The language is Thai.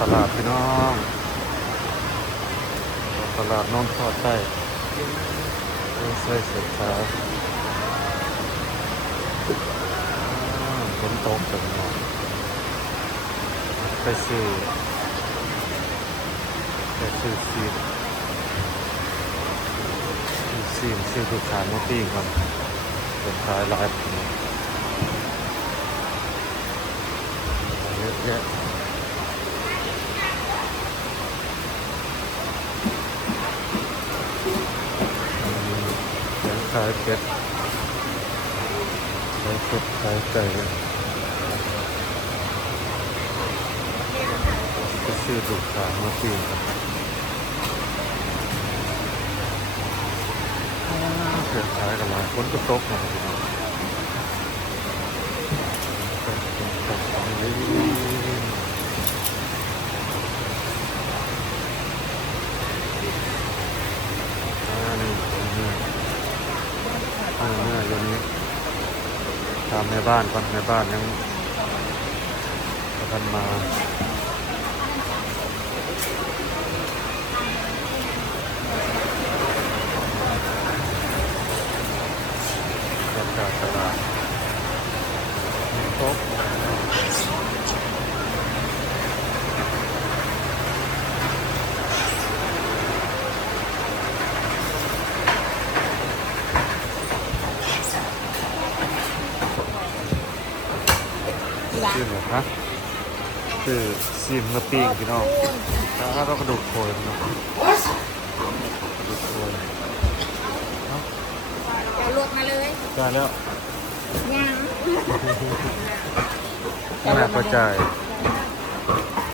ตลาดพี่น้องออตลาดน้องทอดใต้เอ้ยใส่เสื้อขาวฝนตกจังหวะไปซื้อไปซื้อซีนซื้อซีนซื้อลูกค้ามาปิ้งก่อนเป็นขายหลายเยอะแยะ ยังขายเป็ดขายเป็ดขายไก่ไปซื้อลูกค้ามาปีนครับเสียขายกันหลายคนก็ตกหน่อยพี่น้องตกตกตกตกเลยอ่านี่นี่ เออเนี่ยอยู่นี้ตามในบ้านก่อนในบ้านยังประกันมาบรรยากาศตลาดโต๊ะ ชื่ออะไรฮะคือซิมมาปิ้งพี่น้องถ้าเรากระดูกโคยเนาะกระดูกโคยเอาลวกมาเลยได้แล้วย่างนี่แหละก็จ่ายเ